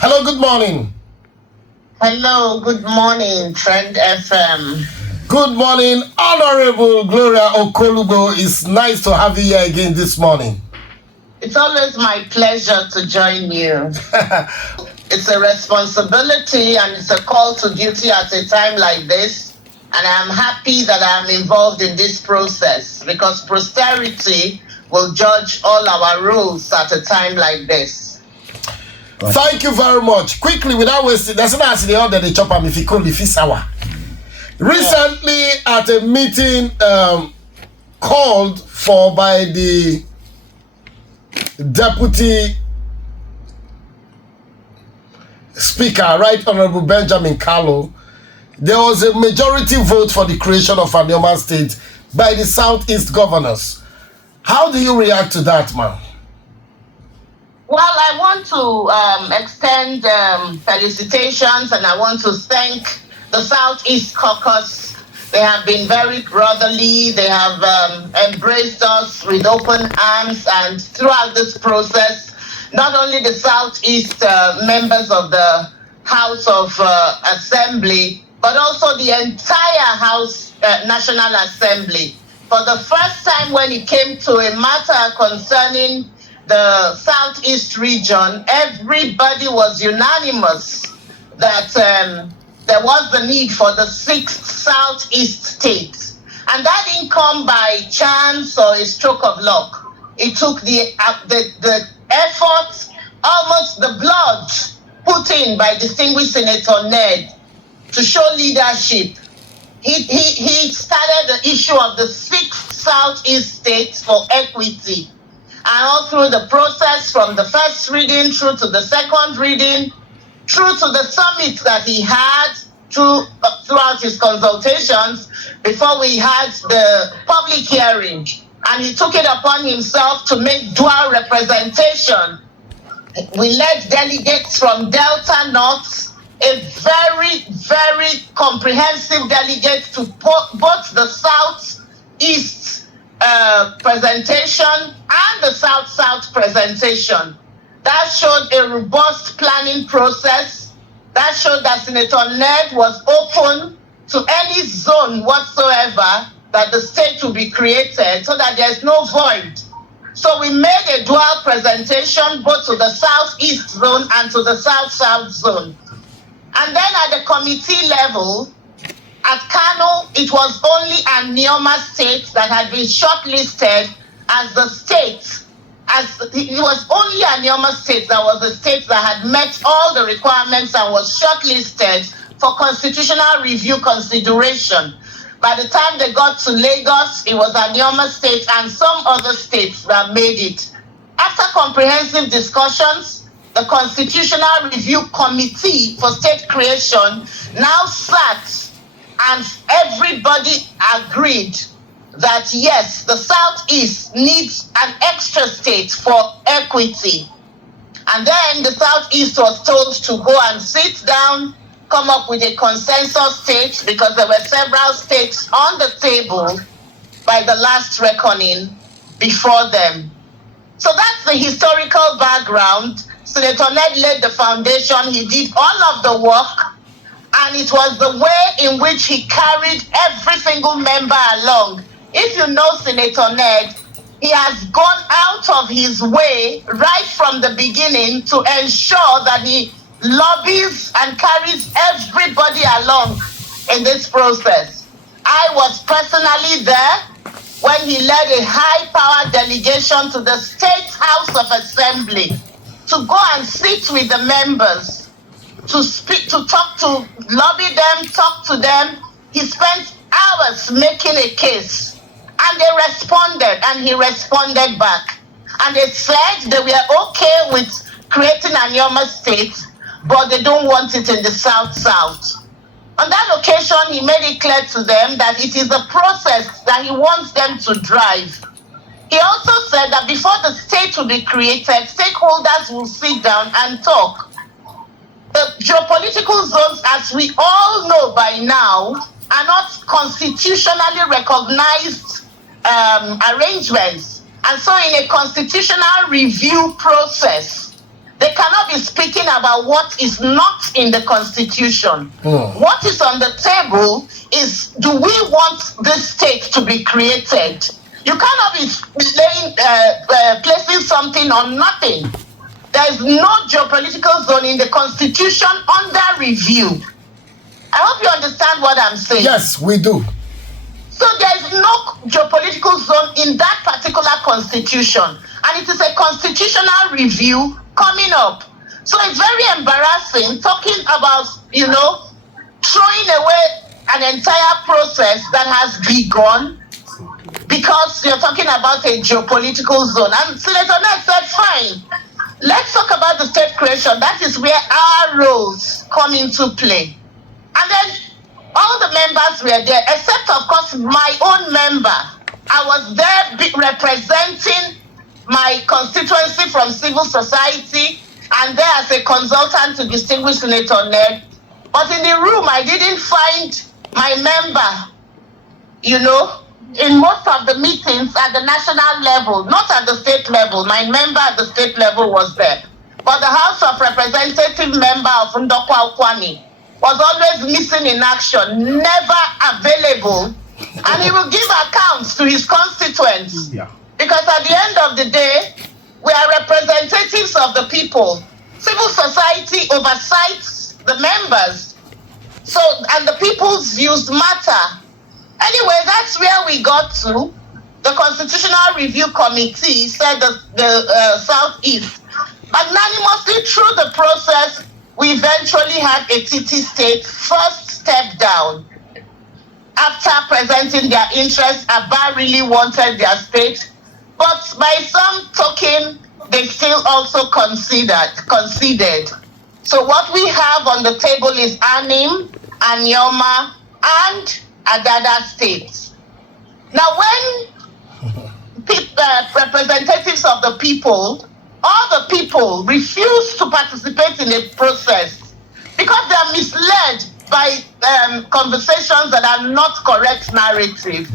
Hello, good morning. Hello, good morning, Trend FM. Good morning, Honorable Gloria Okolugbo. It's nice to have you here again this morning. It's always my pleasure to join you. It's a responsibility and it's a call to duty at a time like this. And I'm happy that I'm involved in this process because posterity will judge all our rules at a time like this. Thank you very much. Quickly, without wasting, there's an answer the order the chop if you call if it's hour. Recently, at a meeting called for by the Deputy Speaker, Right Honorable Benjamin Kalu, there was a majority vote for the creation of Anioma State by the Southeast governors. How do you react to that, man? Well, I want to extend felicitations and I want to thank the Southeast Caucus. They have been very brotherly. They have embraced us with open arms, and throughout this process, not only the Southeast members of the House of Assembly, but also the entire House National Assembly. For the first time when it came to a matter concerning the Southeast region, everybody was unanimous that there was the need for the 6th Southeast state. And that didn't come by chance or a stroke of luck. It took the effort, almost the blood put in by distinguished Senator Ned to show leadership. He started the issue of the 6th Southeast state for equity. And all through the process, from the first reading through to the second reading, through to the summit that he had throughout his consultations before we had the public hearing. And he took it upon himself to make dual representation. We led delegates from Delta North, a very, very comprehensive delegate to both the Southeast presentation and the South-South presentation. That showed a robust planning process. That showed that Senator Ned was open to any zone whatsoever that the state will be created so that there's no void. So we made a dual presentation both to the Southeast zone and to the South-South zone. And then at the committee level, at Kano, it was only Anioma State that had been shortlisted as the state. It was only Anioma State that was the state that had met all the requirements and was shortlisted for constitutional review consideration. By the time they got to Lagos, it was Anioma State and some other states that made it. After comprehensive discussions, the Constitutional Review Committee for State Creation now sat and everybody agreed that yes, the Southeast needs an extra state for equity. And then the Southeast was told to go and sit down, come up with a consensus state, because there were several states on the table by the last reckoning before them. So that's the historical background. Senator Ned laid the foundation. He did all of the work. And it was the way in which he carried every single member along. If you know Senator Ned, he has gone out of his way right from the beginning to ensure that he lobbies and carries everybody along in this process. I was personally there when he led a high-powered delegation to the State House of Assembly to go and sit with the members, to speak, to talk, to lobby them, talk to them. He spent hours making a case, and they responded, and he responded back. And they said they were okay with creating Anioma State, but they don't want it in the South-South. On that occasion, he made it clear to them that it is a process that he wants them to drive. He also said that before the state will be created, stakeholders will sit down and talk. The geopolitical zones, as we all know by now, are not constitutionally recognized arrangements. And so in a constitutional review process, They cannot be speaking about what is not in the Constitution. What is on the table is, do we want this state to be created? You cannot be placing something on nothing. There is no geopolitical zone in the Constitution under review. I hope you understand what I'm saying. Yes, we do. So there is no geopolitical zone in that particular Constitution. And it is a constitutional review coming up. So it's very embarrassing talking about, throwing away an entire process that has begun because you're talking about a geopolitical zone. And Senator Ned said, fine, let's talk about the state creation. That is where our roles come into play. And then all the members were there, except, of course, my own member. I was there representing my constituency from civil society and there as a consultant to distinguished Senator Ned. But in the room, I didn't find my member, in most of the meetings at the national level, not at the state level. My member at the state level was there. But the House of Representative member of Ndokwa Ukwani was always missing in action, never available, and he will give accounts to his constituents. Yeah. Because at the end of the day, we are representatives of the people. Civil society oversights the members. So, and the people's views matter. Anyway, that's where we got to. The Constitutional Review Committee said the Southeast. Magnanimously through the process, we eventually had a TT state first step down. After presenting their interests, Aba really wanted their state. But by some token, they still also conceded. So what we have on the table is Anim, Anioma, and Adada states. Now, when representatives of the people, all the people refuse to participate in a process because they are misled by conversations that are not correct narrative.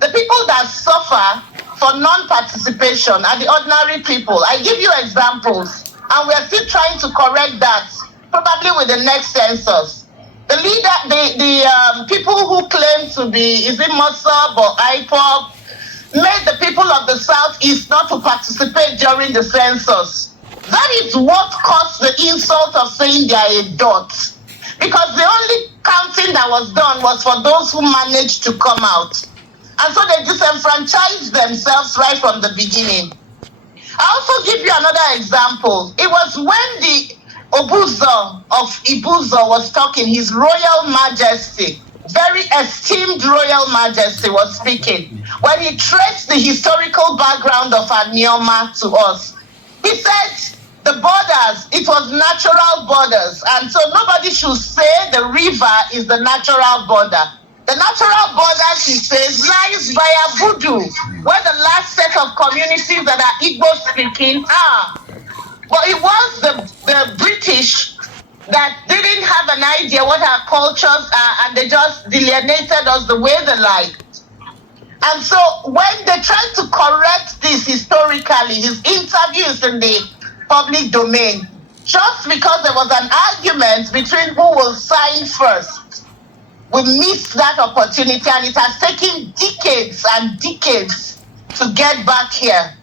The people that suffer for non-participation are the ordinary people. I give you examples, and we are still trying to correct that, probably with the next census. The people who claim to be, is it Mossab or IPOP, made the people of the Southeast not to participate during the census. That is what caused the insult of saying they are a dot. Because the only counting that was done was for those who managed to come out. And so they disenfranchised themselves right from the beginning. I'll also give you another example. It was when the Obuzo of Ibuzo was talking, His Royal Majesty, very esteemed Royal Majesty was speaking. When he traced the historical background of Anioma to us, he said the borders, it was natural borders. And so nobody should say the river is the natural border. The natural border, she says, lies by Abudu, where the last set of communities that are Igbo speaking are. But it was the British that didn't have an idea what our cultures are, and they just delineated us the way they liked. And so when they tried to correct this historically, his interview is in the public domain, just because there was an argument between who will sign first. We missed that opportunity, and it has taken decades and decades to get back here.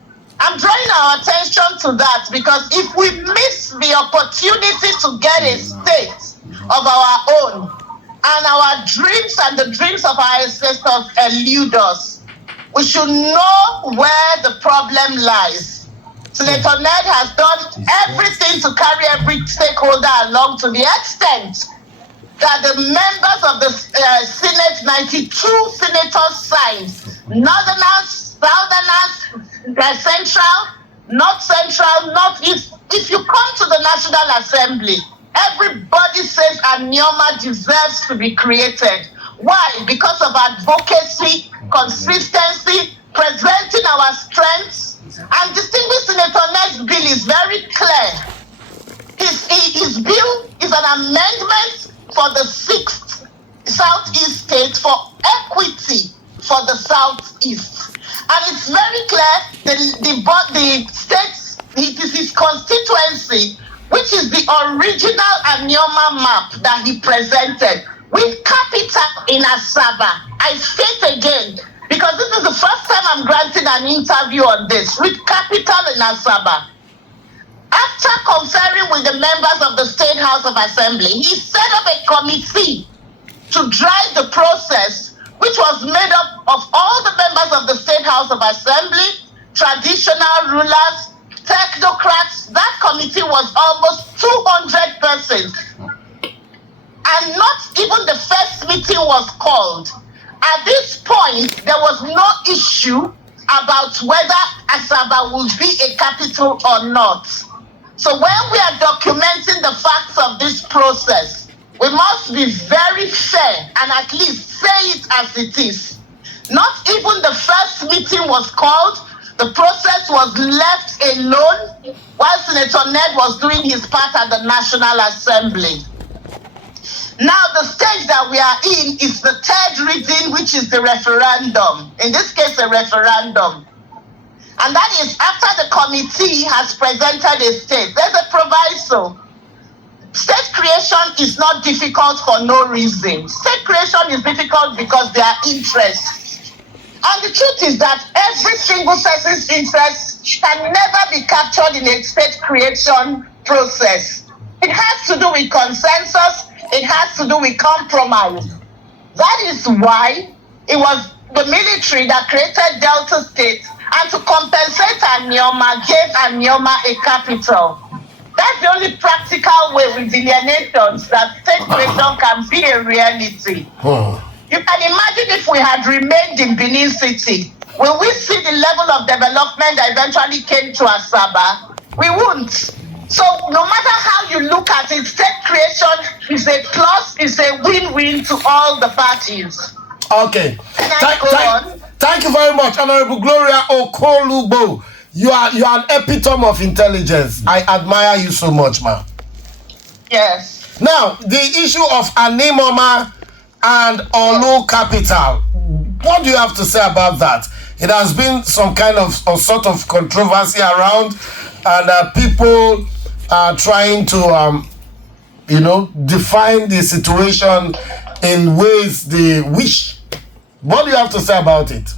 I'm drawing our attention to that because if we miss the opportunity to get a state of our own, and our dreams and the dreams of our ancestors elude us, we should know where the problem lies. Senator Ned has done everything to carry every stakeholder along to the extent that the members of the Senate, 92 senators signed, Northerners, Southerners, Central, North Central, Northeast. If you come to the National Assembly, everybody says Anioma deserves to be created. Why? Because of advocacy, consistency, presenting our strengths. And distinguished Senator Ned's bill is very clear. His bill is an amendment for the 6th Southeast state for equity for the Southeast. And it's very clear that the states, it is his constituency which is the original Anioma map that he presented, with capital in Asaba. I state again, because this is the first time I'm granting an interview on this, with capital in Asaba. After conferring with the members of the State House of Assembly, he set up a committee to drive the process, which was made up of all the members of the State House of Assembly, traditional rulers, technocrats. That committee was almost 200 persons. And not even the first meeting was called. At this point, there was no issue about whether Asaba would be a capital or not. So when we are documenting the facts of this process, we must be very fair and at least say it as it is. Not even the first meeting was called. The process was left alone while Senator Ned was doing his part at the National Assembly. Now, the stage that we are in is the third reading, which is the referendum. In this case, a referendum. And that is after the committee has presented a state. There's a proviso. State creation is not difficult for no reason. State creation is difficult because there are interests. And the truth is that every single person's interest can never be captured in a state creation process. It has to do with consensus. It has to do with compromise. That is why it was the military that created Delta State, and to compensate Anioma, gave Anioma a capital. That's the only practical way with delineations that state creation can be a reality. You can imagine if we had remained in Benin City, will we see the level of development that eventually came to Asaba? We won't. So no matter how you look at it, state creation is a plus, is a win-win to all the parties. Okay. Thank you very much, Honorable Gloria Okolugbo. You are an epitome of intelligence. I admire you so much, ma'am. Yes. Now, the issue of Anioma and Olu Capital. What do you have to say about that? It has been some kind of sort of controversy around, and people are trying to, define the situation in ways they wish. What do you have to say about it?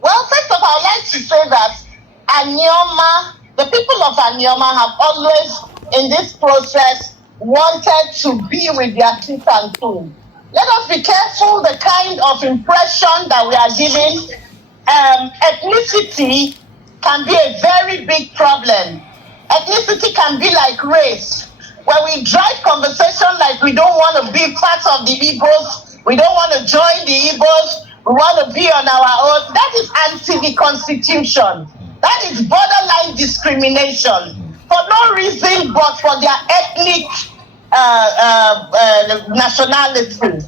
Well, first of all, I'd like to say that Anioma, the people of Anioma have always, in this process, wanted to be with their king and queen. Let us be careful the kind of impression that we are giving. Ethnicity can be a very big problem. Ethnicity can be like race, where we drive conversation like we don't want to be part of the Igbos, we don't want to join the Igbos, we want to be on our own. That is anti the Constitution. That is borderline discrimination for no reason but for their ethnic nationality.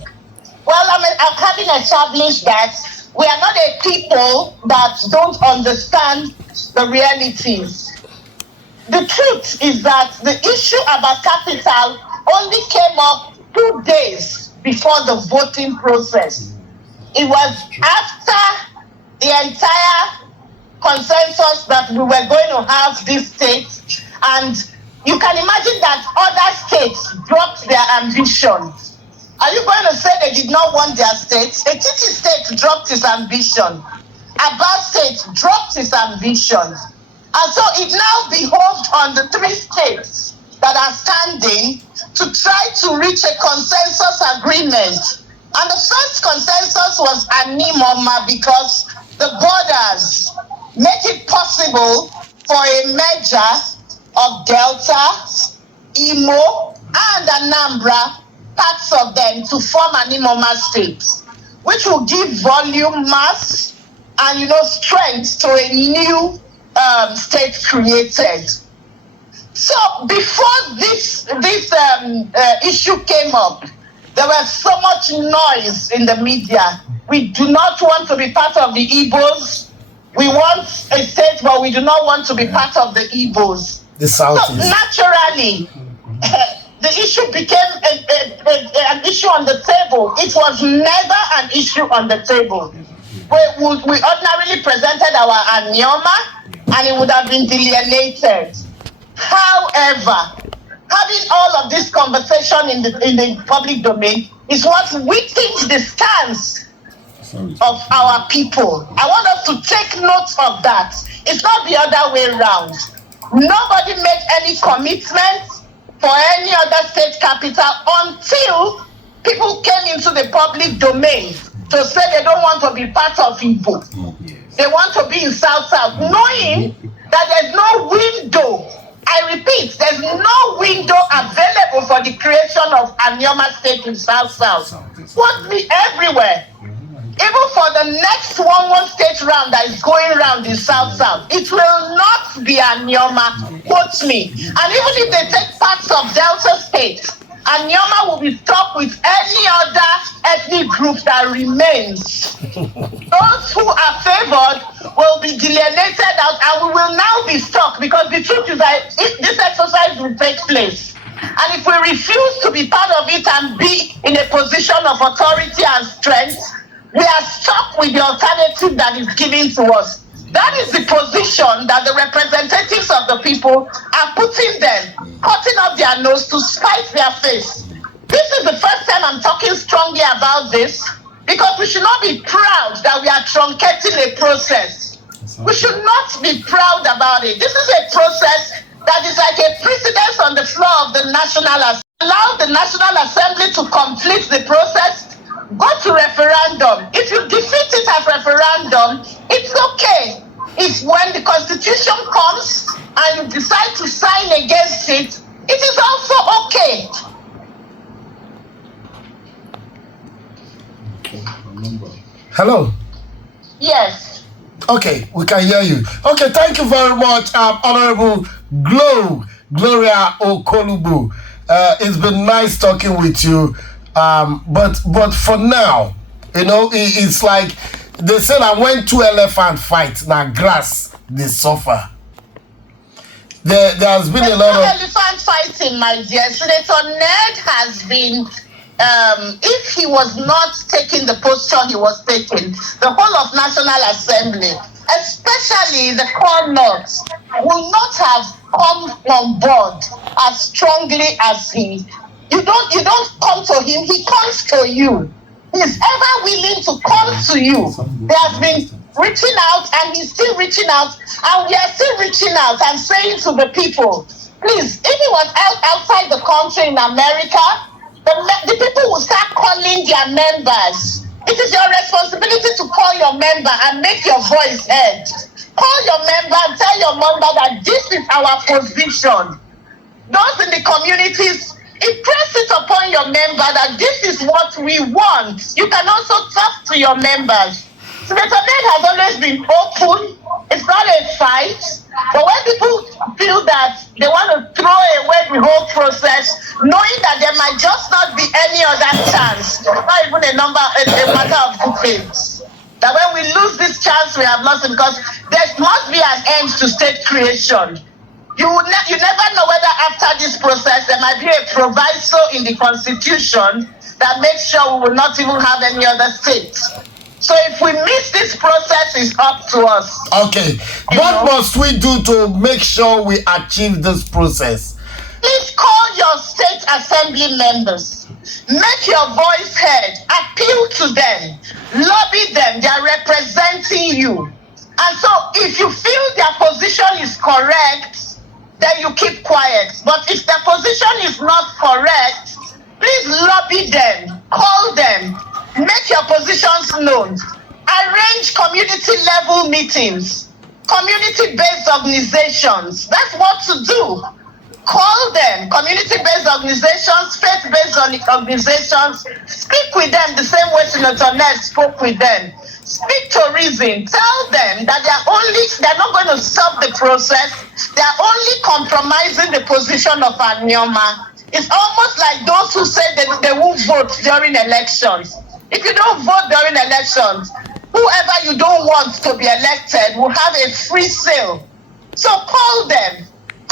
Well, having established that, we are not a people that don't understand the realities. The truth is that the issue about capital only came up 2 days before the voting process. It was after the entire consensus that we were going to have this state, and you can imagine that other states dropped their ambitions. Are you going to say they did not want their states? Ekiti state dropped its ambition. Aba state dropped its ambitions. And so it now behooved on the 3 states that are standing to try to reach a consensus agreement. And the first consensus was Anioma, because the borders make it possible for a merger of Delta, Imo, and Anambra, parts of them, to form Anioma states, which will give volume, mass, and strength to a new state created. So before this issue came up, there was so much noise in the media. We do not want to be part of the Igbos. We want a state, but we do not want to be part of the Igbos. The South. So naturally, the issue became an issue on the table. It was never an issue on the table. We ordinarily presented our Anioma, and it would have been delineated. However, having all of this conversation in the public domain is what weakens the stance of our people. I want us to take note of that. It's not the other way around. Nobody made any commitment for any other state capital until people came into the public domain to say they don't want to be part of Igbo. They want to be in South-South, knowing that there's no window. I repeat, there's no window available for the creation of Anioma State in South-South. Put me everywhere. Even for the next one state round that is going round in South-South, it will not be Anioma. Quote me. And even if they take parts of Delta State, Anioma will be stuck with any other ethnic group that remains. Those who are favored will be delineated out, and we will now be stuck, because the truth is that this exercise will take place. And if we refuse to be part of it and be in a position of authority and strength, we are stuck with the alternative that is given to us. That is the position that the representatives of the people are putting them, cutting off their nose to spite their face. This is the first time I'm talking strongly about this, because we should not be proud that we are truncating a process. We should not be proud about it. This is a process that is like a precedence on the floor of the National Assembly. Allow the National Assembly to complete the process. Go to referendum. If you defeat it at referendum, it's okay. If when the Constitution comes and you decide to sign against it, it is also okay. Hello? Yes. Okay, we can hear you. Okay, thank you very much, Honorable Gloria Okolugbo. It's been nice talking with you. But for now, you know, it's like they said I went to elephant fight, now grass, they suffer. There's been a lot of elephant fighting, my dear. Senator Ned has been, if he was not taking the posture he was taking, the whole of National Assembly, especially the core North, will not have come on board as strongly as he. You don't come to him, he comes to you. He's ever willing to come to you. He has been reaching out, and he's still reaching out, and we are still reaching out and saying to the people, please, if he was outside the country in America, the people will start calling their members. It is your responsibility to call your member and make your voice heard. Call your member and tell your member that this is our position. Those in the communities, impress it upon your member that this is what we want. You can also talk to your members. Senator Ned has always been open. It's not a fight. But when people feel that they want to throw away the whole process, knowing that there might just not be any other chance, not even a matter of decades, that when we lose this chance, we have lost it, because there must be an end to state creation. You never know whether after this process there might be a proviso in the Constitution that makes sure we will not even have any other state. So if we miss this process, it's up to us. Okay. What must we do to make sure we achieve this process? Please call your state assembly members. Make your voice heard. Appeal to them. Lobby them. They are representing you. And so if you feel their position is correct, then you keep quiet. But if their position is not correct, please lobby them. Call them. Make your positions known. Arrange community level meetings, community-based organizations. That's what to do. Call them, community-based organizations, faith-based organizations. Speak with them the same way Senator Ned spoke with them. Speak to reason. Tell them that they're not going to stop the process. They're only compromising the position of Anioma. It's almost like those who say they won't vote during elections. If you don't vote during elections, whoever you don't want to be elected will have a free sale. So call them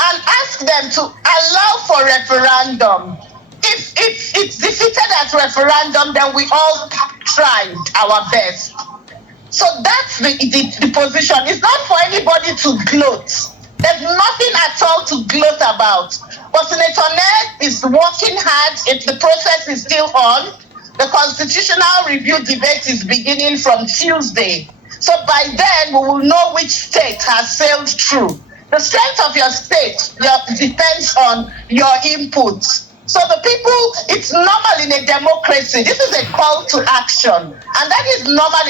and ask them to allow for referendum. If it's defeated at referendum, then we all tried our best. So that's the position. It's not for anybody to gloat. There's nothing at all to gloat about. But Senator Ned is working hard. If the process is still on, the constitutional review debate is beginning from Tuesday. So by then, we will know which state has sailed through. The strength of your state depends on your input. So the people, it's normal in a democracy. This is a call to action. And that is normal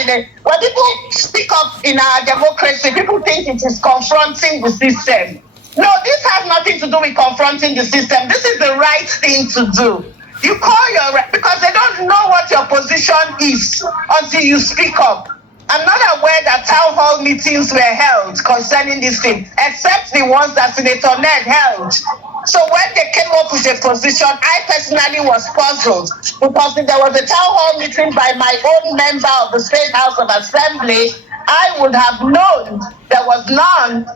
when people speak up in our democracy, people think it is confronting the system. No, this has nothing to do with confronting the system. This is the right thing to do. You call because they don't know what your position is until you speak up. I'm not aware that town hall meetings were held concerning this thing, except the ones that Senator Ned held. So when they came up with a position, I personally was puzzled because if there was a town hall meeting by my own member of the State House of Assembly, I would have known. There was none.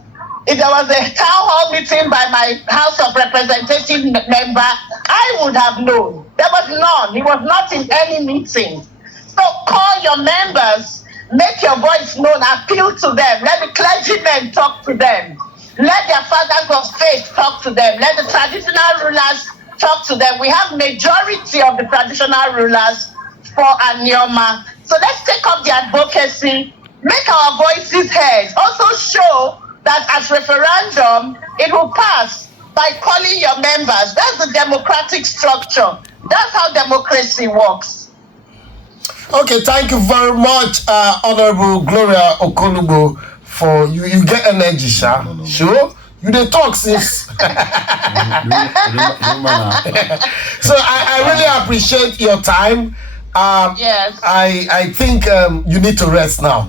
If there was a town hall meeting by my House of Representative member, I would have known. There was none. He was not in any meeting. So call your members. Make your voice known, appeal to them. Let the clergymen talk to them. Let their fathers of faith talk to them. Let the traditional rulers talk to them. We have majority of the traditional rulers for Anioma. So let's take up the advocacy, make our voices heard. Also show that at referendum, it will pass by calling your members. That's the democratic structure. That's how democracy works. Okay, thank you very much, Honorable Gloria Okolugbo, for you get energy, Sha. No. Sure? You dey talk since. So I really appreciate your time. Yes. I think you need to rest now.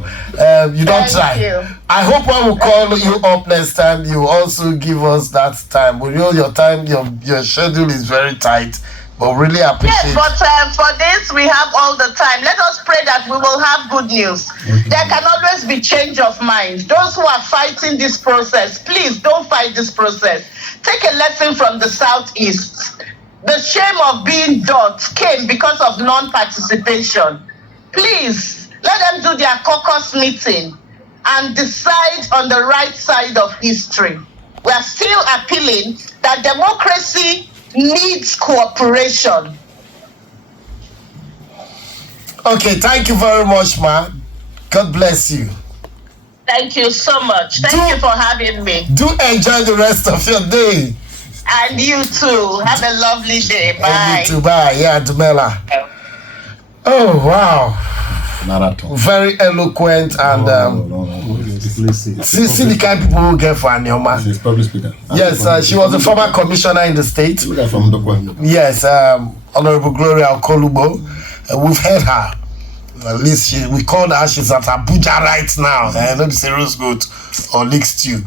You don't try. You. I hope when we call you up next time, you also give us that time. We know your time, your schedule is very tight. But really appreciate. Yes, but for this we have all the time. Let us pray that we will have good news. Mm-hmm. There can always be change of mind. Those who are fighting this process, please don't fight this process. Take a lesson from the Southeast. The shame of being dot came because of non-participation. Please let them do their caucus meeting and decide on the right side of history. We are still appealing that democracy needs cooperation. Okay, thank you very much, ma. God bless you. Thank you so much. Thank you for having me. Do enjoy the rest of your day. And you too. Have a lovely day. Bye. And you too. Bye. Yeah, Dumela. Oh, wow. Not at all. Very eloquent and see the kind of people who get for Anioma. She's public speaker. Yes, she was a former commissioner in the state. Yes, Honorable Gloria Okolugbo. We've heard her. At least we called her. She's at Abuja right now. Not the serious goat or leaks stew.